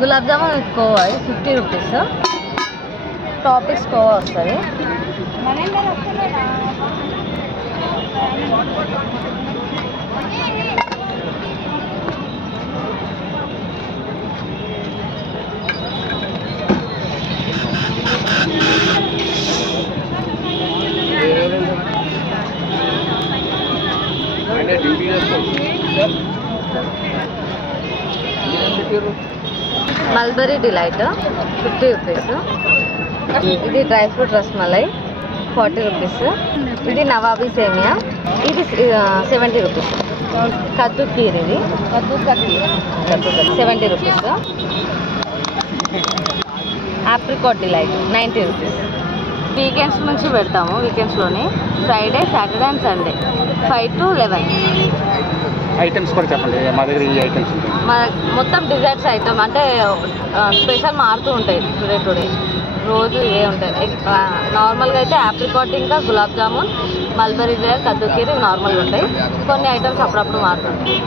Gulab jamun with khoa 50 rupees. టాపిక్స్ కోవా వస్తుంది. Mulberry delight 50 rupees. ఇది డ్రై ఫ్రూట్ రస్మలై 40 రూపీస్. ఇది నవాబీ సేమియా, ఇది 70 రూపీస్. కద్దు కీర్, ఇది కద్దు 70 rupees. Apricot delight 90 rupees. Weekends నుంచి పెడతాము, వీకెండ్స్లోని Friday, Saturday and Sunday 5 to 11. Items కూడా చెప్పండి, మా దగ్గర ఈ ఐటమ్స్ ఉంటాయి. మా మొత్తం డిజర్ట్స్ ఐటమ్ అంటే స్పెషల్ మారుతూ ఉంటాయి. టుడే రోజు ఇవే ఉంటాయి. నార్మల్గా అయితే ఆప్రికాట్ ఇంకా గులాబ్ జామున్, మల్బరీ జెల్, కద్దు కీర్ నార్మల్గా ఉంటాయి. కొన్ని ఐటమ్స్ అప్పుడప్పుడు మారుతుంటాయి.